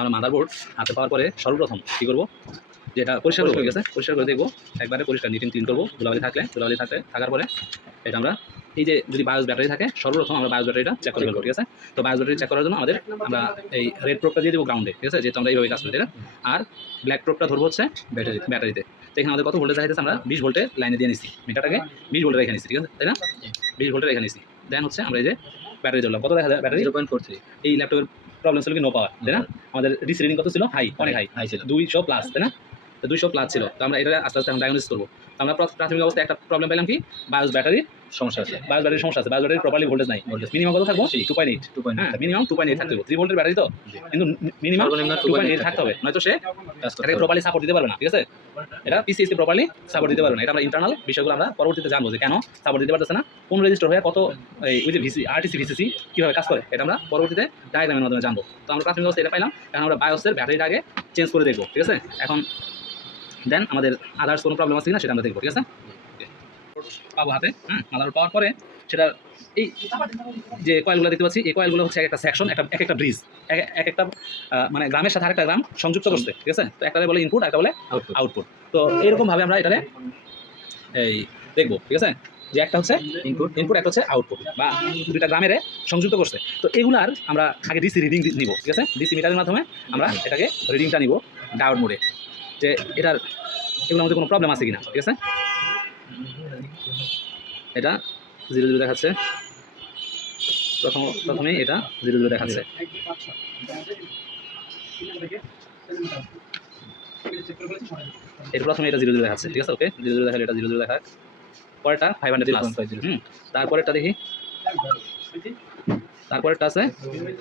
আমরা মাদারবোর্ড হাতে পাওয়ার পরে সর্বপ্রথম কী করবো, যেটা পরিষ্কার হয়ে গেছে পরিষ্কার করে দেখবো, একবারে পরিষ্কার নিট ক্লিন করবো। ধুলাবালি থাকার পরে এটা আমরা এই যে যদি বায়োস ব্যাটারি থাকে সর্বপ্রথম আমরা বায়োস ব্যাটারিটা চেক করে ফেলবো, ঠিক আছে। তো বায়োস ব্যাটারি চেক করার জন্য আমরা এই রেড প্রোবটা দিয়ে দেবো গ্রাউন্ডে, ঠিক আছে, যেহেতু আমরা এইভাবে কাজ করি, তাই না। আর ব্ল্যাক প্রোবটা ধরবো হচ্ছে ব্যাটারিতে। তো এখানে আমাদের কত ভোল্টেজ চাইতেছে, আমরা 20 ভোল্টের লাইনে দিয়ে নিচ্ছি, মিটারটাকে 20 ভোল্টের রেখে নিচ্ছি, ঠিক আছে, তাই না। 20 ভোল্টের রেখে নিচ্ছি। দেন হচ্ছে আমরা এই যে ব্যাটারি ধরলাম, কত দেখা যায় ব্যাটারি 0.43। এই ল্যাপটপের প্রবলেম ছিল কি নো পাওয়ার, তাই না। আমাদের ডিসি রিডিং কত ছিল, অনেক হাই ছিল, 200 প্লাস, তাই না। তো 200 প্লাস ছিল। তো আমরা এটা আস্তে আস্তে ডায়াগনোসিস করবো। আমরা প্রাথমিক অবস্থায় একটা প্রবলেম পেলাম কি, বায়োস ব্যাটারির সমস্যা আছে। বায়োস ব্যাটারির প্রপারলি ভোল্টেজ নাই। মিনিমাম কত থাকবো, 2.8। হ্যাঁ, মিনিমাম 2.8 থাকতে হবে। 3 ভোল্টের ব্যাটারি তো, কিন্তু মিনিমাম 2.8 থাকতে হবে, নয়তো সে এটাকে প্রপারলি সাপোর্ট দিতে পারবে না, ঠিক আছে। এটা পিসিএসকে প্রপারলি সাপোর্ট দিতে পারবে না। এটা আমরা ইন্টারনাল বিষয়গুলো আমরা পরবর্তীতে জানবো যে কেন সাপোর্ট দিতে পারতেছে না, কোন রেজিস্টার হয়ে কত ওই যে আরটিসি ভিসিসি কীভাবে কাজ করে, এটা আমরা পরবর্তীতে ডায়াগ্রামের মাধ্যমে জানবো। তো আমরা প্রাথমিক অবস্থায় এটা পাইলাম, কারণ আমরা বায়োসের ব্যাটারিটা আগে চেঞ্জ করে দেখবো, ঠিক আছে। এখন দেন আমাদের আদার্স কোনো প্রবলেম আছে কিনা সেটা আমরা দেখবো, ঠিক আছে। পাবো হাতে, মাদার পাওয়ার পরে সেটা এই যে কয়েলগুলো দেখতে পাচ্ছি, এই কয়েলগুলো হচ্ছে একটা সেকশন, একটা ব্রিজ, এক একটা মানে গ্রামের সাথে আরেকটা গ্রাম সংযুক্ত করতে, ঠিক আছে। তো একটা বলে ইনপুট, একটা বলে আউটপুট। তো এরকমভাবে আমরা এটারে এই দেখবো, ঠিক আছে, যে একটা হচ্ছে ইনপুট একটা হচ্ছে আউটপুট, বা দুইটা গ্রামের সংযুক্ত করছে। তো এগুলার আমরা আগে ডিসি রিডিং নিব, ঠিক আছে। ডিসি মিটারের মাধ্যমে আমরা এটাকে রিডিংটা নিব ডায়োড মোডে, যে এগুলোর মধ্যে কোনো প্রবলেম আছে কিনা, ঠিক আছে। এটা 0 দেখাচ্ছে, প্রথমে এটা 0 দেখাচ্ছে। এর প্রথমে এটা 0 দেখাচ্ছে, ঠিক আছে, ওকে। 0 দেখালে এটা 0 দেখাক, পরেরটা 500+। তারপরেরটা দেখি, তারপরেরটা আছে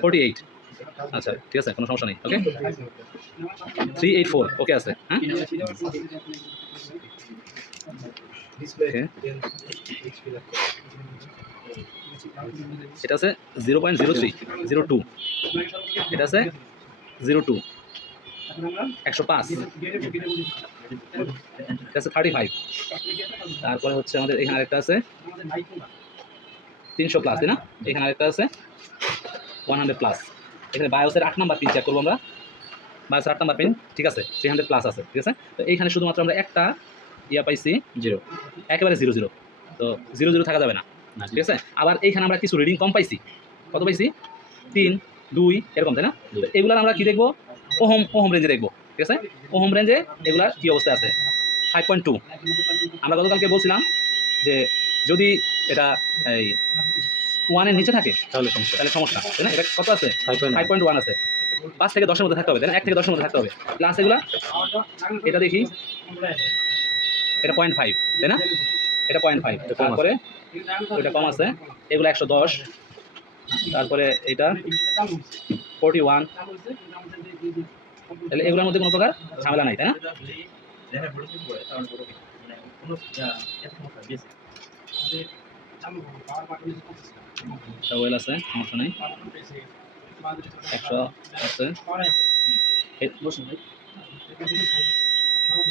48। আচ্ছা, ঠিক আছে, কোনো সমস্যা নেই, ওকে। 384 ওকে আছে, হ্যাঁ। এটা আছে 0.0302, এটা আছে 02, 105, এটা আছে 35। তারপরে হচ্ছে আমাদের এখানে আরেকটা আছে 300 প্লাস, তাই না। এখানে আরেকটা আছে 100+। এখানে বায়োসের 8 নাম্বার পিন চেক করবো আমরা, বায়োসের 8 নাম্বার পিন, ঠিক আছে, 300+ আছে, ঠিক আছে। তো এইখানে শুধুমাত্র আমরা একটা পাইছি 0, একেবারে 0। তো 0 থাকা যাবে না, ঠিক আছে। আবার এইখানে আমরা কিছু রিডিং কম পাইছি, কত পাইছি, 3, 2 এরকম, তাই না। এগুলার আমরা কি দেখবো, ওহম রেঞ্জে দেখবো, ঠিক আছে। ওহম রেঞ্জে এগুলার কি অবস্থা আছে, 5.2। আমরা গতকালকে বলছিলাম যে যদি এটা এই 1-এর নিচে থাকে তাহলে সমস্যা, তাই না। এটা কত আছে, 5.1 আছে। 5 থেকে 10-এর মধ্যে থাকতে হবে, তাই না। 1 থেকে 10-এর মধ্যে থাকতে হবে। প্লাস এগুলা, এটা দেখি, এটা 0.5, তাই না, এটা 0.5। তারপরে ওইটা কম আছে, এগুলো 110। তারপরে এটা 41। তাহলে এগুলোর মধ্যে কোনো প্রকার ঝামেলা নাই, তাই না। ওয়েল আছে, সমস্যা নেই। 100 আছে,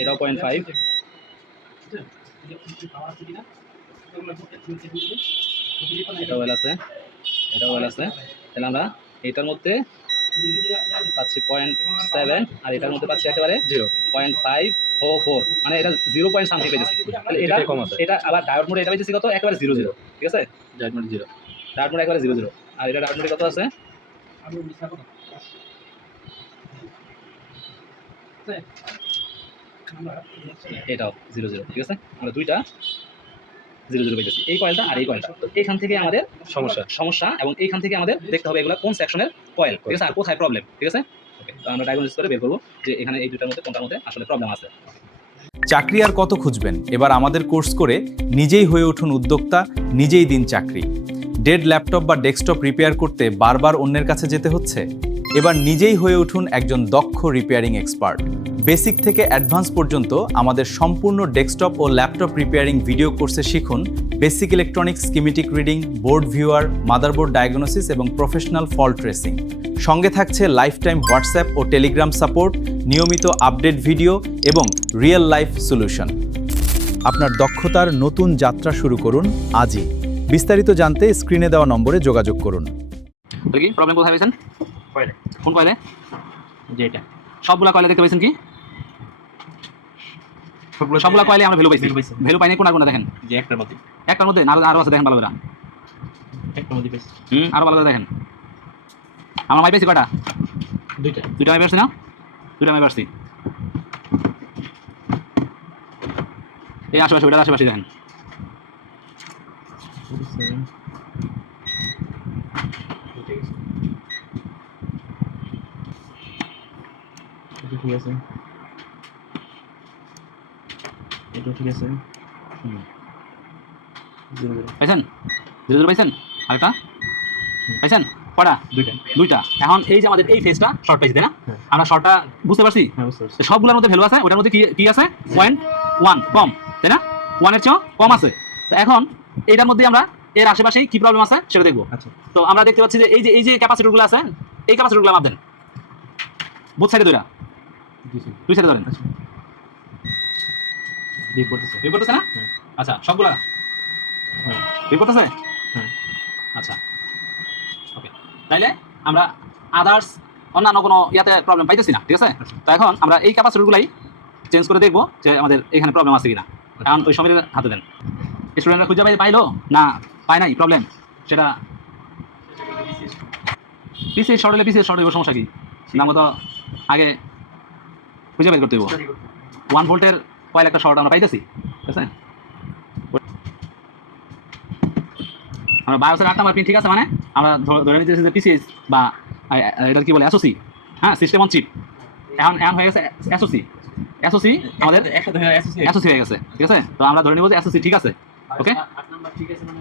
এটাও 0.5। এটাও ওয়েল আছে, তাহলে আমরা এটার মধ্যে পাচ্ছি 0.7, আর এটার মধ্যে পাচ্ছি একেবারে 0.504, মানে এটা 0 পয়েন্ট সামথিং পেয়েছি। তাহলে এটা কম আছে। এটা আবার ডায়োড মোডে এটা পেয়েছি কত, একেবারে 0, ঠিক আছে। ডায়োড মোড একেবারে 0, আর এটা ডায়োড মোডে কত আছে, এটাও 0, ঠিক আছে। আমরা দুইটা 0 পেয়েছি, এই কয়েলটা আর এই কয়েলটা। তো এইখান থেকে আমাদের সমস্যা, এবং এইখান থেকে আমাদের দেখতে হবে এগুলো কোন সেকশনের কয়েল, ঠিক আছে, আর কোথায় প্রবলেম, ঠিক আছে। ওকে, তো আমরা ডায়াগনোসিস করে বের করবো যে এখানে এই দুটার মধ্যে কোনটার মধ্যে আসলে প্রবলেম আছে। চাকরি আর কত খুঁজবেন, এবার আমাদের কোর্স করে নিজেই হয়ে উঠুন উদ্যোক্তা, নিজেই দিন চাকরি। ডেড ল্যাপটপ বা ডেস্কটপ রিপেয়ার করতে বারবার অন্যের কাছে যেতে হচ্ছে, এবার নিজেই হয়ে উঠুন একজন দক্ষ রিপেয়ারিং এক্সপার্ট। বেসিক থেকে অ্যাডভান্স পর্যন্ত আমাদের সম্পূর্ণ ডেস্কটপ ও ল্যাপটপ রিপেয়ারিং ভিডিও কোর্সে শিখুন basic electronics, schematic reading, board viewer, motherboard diagnosis এবং প্রফেশনাল ফল্ট ট্রেসিং। সঙ্গে থাকছে লাইফ টাইম হোয়াটসঅ্যাপ ও টেলিগ্রাম সাপোর্ট, নিয়মিত আপডেট ভিডিও এবং রিয়েল লাইফ সলিউশন। আপনার দক্ষতার নতুন যাত্রা শুরু করুন আজই। বিস্তারিত জানতে স্ক্রিনে দেওয়া নম্বরে যোগাযোগ করুন। কি প্রবলেম কোথায় পেয়েছেন, কোন কয়েলে, যে এটা সবগুলা কয়েলে দেখতে পাইছেন কি সবগুলা কয়েলে আমরা ভ্যালু পাইছি Value পাইছি। ভ্যালু পাইনি কোনটা দেখেন যে একটার মধ্যে একটার মধ্যে না আরো আছে দেখেন ভালো করে একটার মধ্যে পাইছি আরো ভালো করে দেখেন আমরা মাই পাইছি কয়টা দুইটা দুইটা মাই পাইছি না দুইটা মাই পাইছি এই আশেপাশে ওইটার আশেপাশে দেখেন এটা ঠিক আছে এটা ঠিক আছে জিরো জিরো পাইছেন ধীরে ধীরে পাইছেন আরেকটা পাইছেন কয়টা দুইটা দুইটা এখন এই যে আমাদের এই ফেজটা শর্ট পাইছি তাই না হ্যাঁ। আমরা শর্টটা বুঝতে পারছি হ্যাঁ বুঝতে পারছি তো সবগুলোর মধ্যে ভ্যালু আছে ওটার মধ্যে কি কি আছে 0.1 কম তাই না 1 এর চেয়েও কম আছে তো এখন এইটার মধ্যে আমরা এর আশেপাশেই কি প্রবলেম আছে সেটা দেখবো আচ্ছা তো আমরা দেখতে পাচ্ছি যে এই যে ক্যাপাসিটরগুলো আছে এই ক্যাপাসিটরগুলো মাপ দেন বোথ সাইডে দুইটা দিছি দুই সাইডে ধরেন আচ্ছা বিল করতেছে রিপ করতেছে না হ্যাঁ। আচ্ছা সবগুলা হ্যাঁ রিপ করতেছে হ্যাঁ আচ্ছা ওকে তাইলে আমরা আদার্স অন্যান্য কোনো ইয়াতে প্রবলেম পাইতেছি না ঠিক আছে আচ্ছা। তো এখন আমরা এই ক্যাপাসিটরগুলাই চেঞ্জ করে দেখবো যে আমাদের এখানে প্রবলেম আছে কিনা কারণ ওই সময়ের হাতে দেন স্টুডেন্টরা খুঁজে পাইলো না পায় নাই প্রবলেম সেটা পিসি শর্ট হলে পিসি শর্ট হইব সমস্যা কি নাম তো আগে খুঁজে বের করতে হইব 1 ভোল্টের কয়েল একটা শর্ট আমরা পাইতেছি ঠিক আছে আমরা বায়োসের 8 নাম্বার পিন ঠিক আছে মানে আমরা ধরে নিতেছি যে পিসিএস বা এটা কি বলে এসওসি হ্যাঁ সিস্টেম অন চিপ এখন এখন হয়ে গেছে এসওসি এসওসি আমাদের একসাথে হয়ে অ্যাসোসিয়েট এসওসি হয়ে গেছে ঠিক আছে তো আমরা ধরে নিব যে এসওসি ঠিক আছে ওকে 8 নাম্বার ঠিক আছে মানে